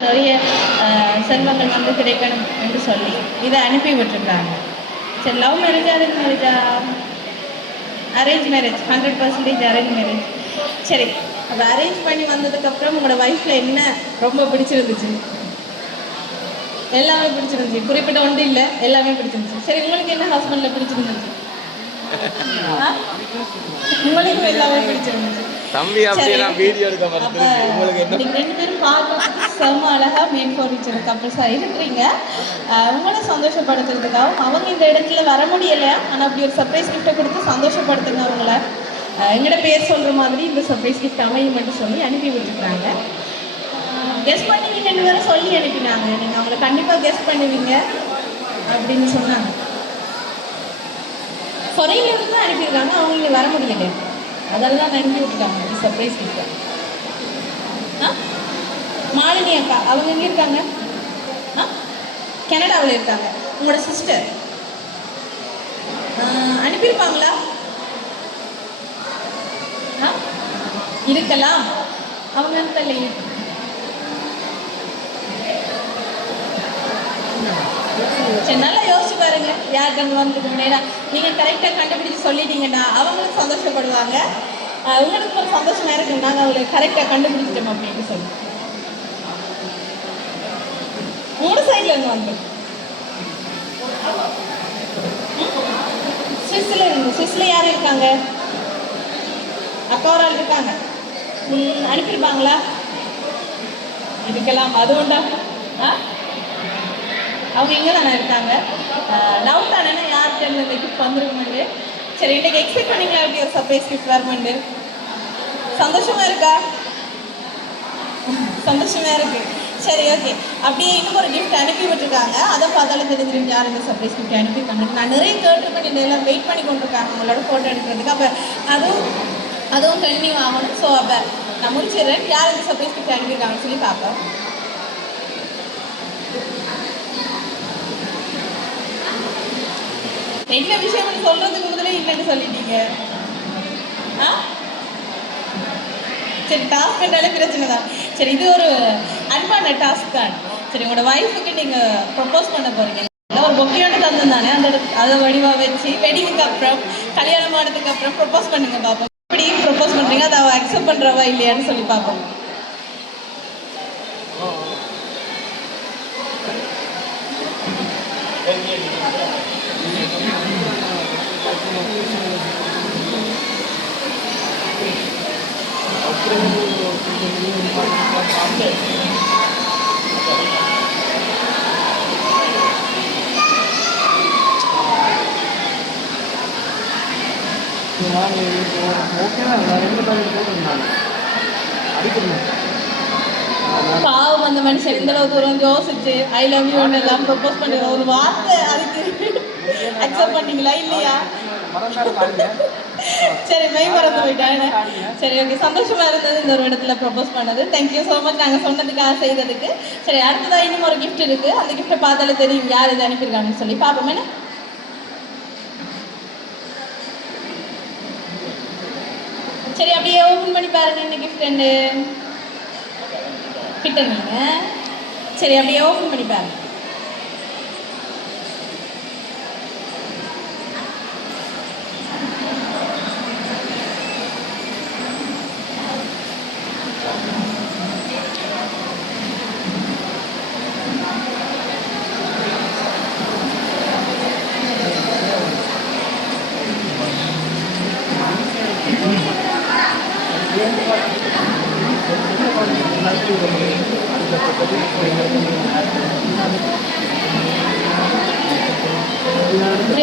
நிறைய செல்வங்கள் வந்து கிடைக்கணும் என்று சொல்லி இதை அனுப்பி விட்டுருக்காங்க. சரி லவ் மேரேஜா அரேஞ்ச் மேரேஜா arrange marriage hundred percentage arrange marriage சரி அதை அரேஞ்ச் பண்ணி வந்ததுக்கப்புறம் உங்களோட ஒய்ஃப்பில் என்ன ரொம்ப பிடிச்சிருந்துச்சு? எல்லாமே பிடிச்சிருந்துச்சு. குறிப்பிட்ட ஒன்று இல்லை எல்லாமே பிடிச்சிருந்துச்சு. சரி உங்களுக்கு என்ன ஹஸ்பண்டில் பிடிச்சிருந்துச்சு? உங்களுக்கும் எல்லாமே பிடிச்சிருந்துச்சு. தம்பி அப்படியே நான் வீடியோ எடுக்க மறந்துருச்சு உங்களுக்கு என்ன? ரெண்டு பேரும் பார்க்கறதுக்கு செம்ம அழகா மேட் ஃபார் ஈச் கப்பிள்ஸா இருக்கிறீங்க. அஹ் உங்களை சந்தோஷப்படுத்துறதுக்காகவும் அவங்க இந்த இடத்துல வர முடியல. ஆனா அப்படி ஒரு சர்ப்ரைஸ் கிஃப்ட்டை கொடுத்து சந்தோஷப்படுத்துங்க அவங்கள. எங்கட பேர் சொல்ற மாதிரி இந்த சர்ப்ரைஸ் கிஃப்ட் அமையும் மட்டும் சொல்லி அனுப்பி விட்டுருக்காங்க. கெஸ் பண்ணுவீங்கன்னு வேற சொல்லி அனுப்பினாங்க. நீங்க அவங்கள கண்டிப்பா கெஸ் பண்ணுவீங்க அப்படின்னு சொன்னாங்க. ஃபாரின்ல இருந்து தான் அனுப்பியிருக்காங்க. அவங்க இங்க வர முடியல. அதெல்லாம் தான் அனுப்பி விட்டுட்டாங்க சர்ப்ரைஸ் கிஃப்ட் ஆ? மாலினி அக்கா அவங்க எங்கே இருக்காங்க? ஆ? கனடாவில் இருக்காங்க. உங்களோட சிஸ்டர் அனுப்பியிருப்பாங்களா? ஆ? இருக்கலாம். அவங்க இருக்கலையே சரி யார் கண்டு வந்துருக்கு முன்னேறா நீங்கள் கரெக்டாக கண்டுபிடிச்சு சொல்லிட்டீங்கன்னா அவங்களும் சந்தோஷப்படுவாங்க. உங்களுக்கு ஒரு சந்தோஷமா இருக்கு நாங்கள் அவங்களை கரெக்டாக கண்டுபிடிச்சிட்டோம் அப்படின்னு சொல்லி. மூணு சைடில் இருந்து வந்து சுவிஸ்ல இருந்து சுவிஸ்ல யார் இருக்காங்க? அக்கா ஒரு ஆள் இருக்காங்க. ம், அனுப்பியிருப்பாங்களா? இருக்கலாம் அது உண்டா? ஆ? அவங்க இங்கே தானே இருக்காங்க. டவுட் தானே யார் இருந்து இந்த கிஃப்ட் வந்துருக்குமெண்டு. சரி இன்றைக்கு எக்ஸ்பெக்ட் பண்ணிக்கலாம் அப்படி ஒரு சர்ப்ரைஸ் கிஃப்ட் வருமெண்டு? சந்தோஷமா இருக்கா? சந்தோஷமா இருக்கு. சரி ஓகே அப்படியே இன்னும் ஒரு கிஃப்ட் அனுப்பி விட்டுருக்காங்க. அதை பார்த்தாலும் தெரிஞ்சிடும் யார் இந்த சர்ப்ரைஸ் கிஃப்ட் அனுப்பியிருக்காங்க நான் நிறைய கேட்டுருப்பேன். இந்த எல்லாம் வெயிட் பண்ணி கொண்டிருக்காங்க உங்களோட ஃபோட்டோ எடுக்கிறதுக்கு. அப்போ அதுவும் அதுவும் கண்ணி ஆகணும் ஸோ அப்போ நான் முடிச்சிடுறேன். யார் இந்த சர்ப்ரைஸ் கிஃப்ட் அனுப்பியிருக்காங்கன்னு சொல்லி பார்ப்போம். என்ன விஷயம் சொல்றதுக்கு முதல்ல என்னன்னு சொல்லிட்டீங்க? ஆ? சரி டாஸ்க் என்றாலே பிரச்சனை தான். சரி இது ஒரு அன்பான டாஸ்க் தான். சரி உங்களோட ஒய்ஃபுக்கு நீங்கள் ப்ரப்போஸ் பண்ண போறீங்க. ஒரு பொக்கையோட தந்தானே அந்த அதை வடிவாக வச்சு வெட்டிங்க்கு அப்புறம் கல்யாணம் ஆனதுக்கு அப்புறம் ப்ரப்போஸ் பண்ணுங்க பார்ப்போம் எப்படி ப்ரப்போஸ் பண்ணுறீங்க அதை அவள் அக்செப்ட் பண்ணுறவா இல்லையான்னு சொல்லி பார்ப்போம் பாவம் அந்த மனுஷன் இந்த அளவு தூரம் யோசிச்சு ஐ லவ் யூ எல்லாம் ப்ரொபோஸ் பண்ணுற ஒரு வார்த்தை அதுக்கு அக்செப்ட் பண்ணீங்களா இல்லையா? சரி மெய் மறந்து போயிட்டாங்க. சரி ஓகே சந்தோஷமா இருந்தது இந்த ஒரு இடத்துல ப்ரப்போஸ் பண்ணது. தேங்க்யூ ஸோ மச் நாங்கள் சொன்னதுக்காக செய்ததுக்கு. சரி அடுத்ததாக இன்னும் ஒரு gift இருக்கு. அந்த கிஃப்ட்டை பார்த்தாலே தெரியும் யார் இது அனுப்பியிருக்காங்கன்னு சொல்லி. பார்ப்போம் என்ன? சரி அப்படியே ஓப்பன் பண்ணி பாருங்க என்ன கிஃப்ட் கிட்ட நீங்க சரி அப்படியே ஓப்பன் பண்ணி பாருங்க.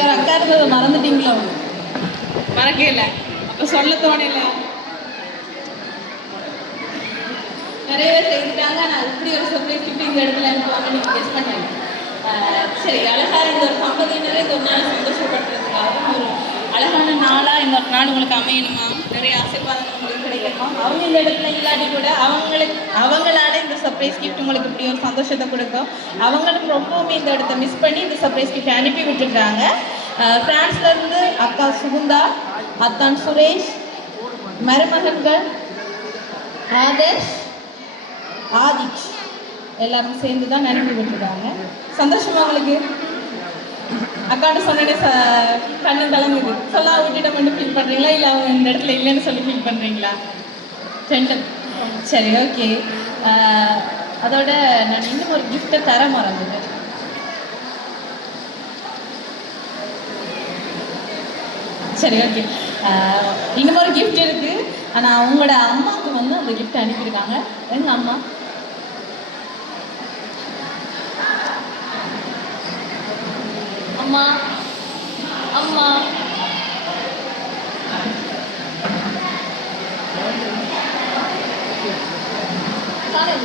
அக்கா இருந்ததை மறந்துட்டீங்களா? மறக்கல. அப்ப சொல்ல தோணல. நிறைய பேர் செய்துட்டாங்க நான் இப்படி ஒரு சர்ப்ரைஸ் கிஃப்ட் இந்த இடத்துல நீங்க கெஸ் பண்ணாங்க. சரி அழகா இந்த ஒரு சம்பதியினரை இந்த ஒரு நாள் சந்தோஷப்படுறதுக்காக ஒரு அழகான நாளா இந்த ஒரு நாள் உங்களுக்கு அமையணுமா நிறைய ஆசைப்பாதங்கள் உங்களுக்கு அவங்க இந்த இடத்துல இல்லாட்டி கூட அவங்களுக்கு அவங்களால இந்த சர்ப்ரைஸ் கிஃப்ட் உங்களுக்கு இப்படி ஒரு சந்தோஷத்தை கொடுக்கும். அவங்களும் ரொம்பவுமே இந்த இடத்த மிஸ் பண்ணி இந்த சர்ப்ரைஸ் கிஃப்ட் அனுப்பி விட்டுருக்காங்க ஆஹ் பிரான்ஸ்ல இருந்து அக்கா சுகுந்தா அத்தான் சுரேஷ் மருமகன்கள் ஆதர்ஷ் ஆதிஷ் எல்லாரும் சேர்ந்து தான் அனுப்பி விட்டுருக்காங்க சந்தோஷமா உங்களுக்கு? அக்காட்ட சொன்னே கண்ணு கலங்குது சொல்ல விட்டுட்டோம் ஃபீல் பண்ணுறீங்களா இல்லை அவங்க இந்த இடத்துல இல்லைன்னு சொல்லி ஃபீல் பண்ணுறீங்களா ரெண்டு சரி ஓகே அதோட நான் இன்னும் ஒரு கிஃப்ட்டை தர மறந்துட்டேன். சரி ஓகே இன்னும் ஒரு கிஃப்ட் இருக்கு. ஆனால் உங்களோட அம்மாவுக்கு வந்து அந்த கிஃப்ட் அனுப்பியிருக்காங்க. எங்க அம்மா? அம்மா அம்மா.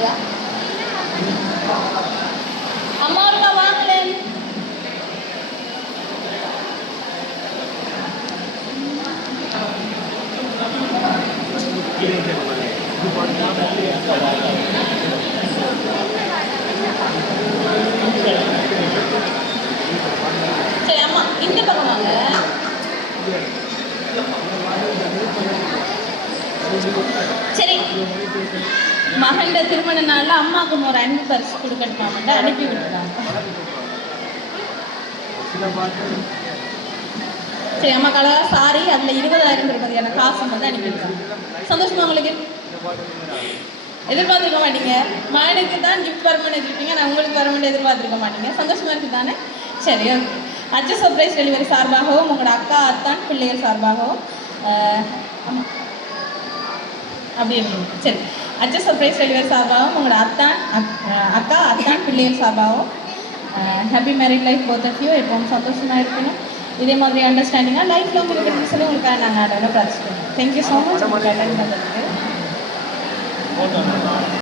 காலையா அம்மா இருக்கா வாங்கலேன் சரி அம்மா இந்த பக்கம் வாங்க. சரி. மகண்ட திருமண நாள்ல அம்மாவுக்கு ஒரு அன்பு பரிசு மட்டும் அனுப்பி விட்டுருக்காங்க சரி அம்மா கலா சாரி அதில் இருபதாயிரம் ரூபாய்க்கான காசு வந்து அனுப்பியிருக்காங்க சந்தோஷமா உங்களுக்கு? எதிர்பார்த்துருக்க மாட்டீங்க. மகனுக்கு தான் கிஃப்ட் வரணும்னு எதிர்ப்பீங்க நான் உங்களுக்கு வரணும்னு எதிர்பார்த்துருக்க மாட்டீங்க. சந்தோஷமா இருக்கு தானே? சரி ஓகே அச்சு சர்ப்ரைஸ் டெலிவரி சார்பாகவும் உங்களோட அக்கா அத்தான் பிள்ளைகள் சார்பாகவும் ஆஹ், அப்படி சரி. அச்ச சர்ப்ரைஸ் டெலிவரி சார்பாகவும் உங்களோட அத்தான் அக்கா அத்தான் பிள்ளைகள் சார்பாகவும் happy married life both of you எப்பவும் சந்தோஷமாக இருக்கணும். இதே மாதிரி அண்டர்ஸ்டாண்டிங்காக லைஃப்பில் உங்களுக்கு இருக்குன்னு சொல்லி உங்களுக்காக நாங்கள் ஆடோட பிரார்த்திக்கிறோம். தேங்க்யூ ஸோ மச் உங்களுக்கு அட்டன் பண்ணுறதுக்கு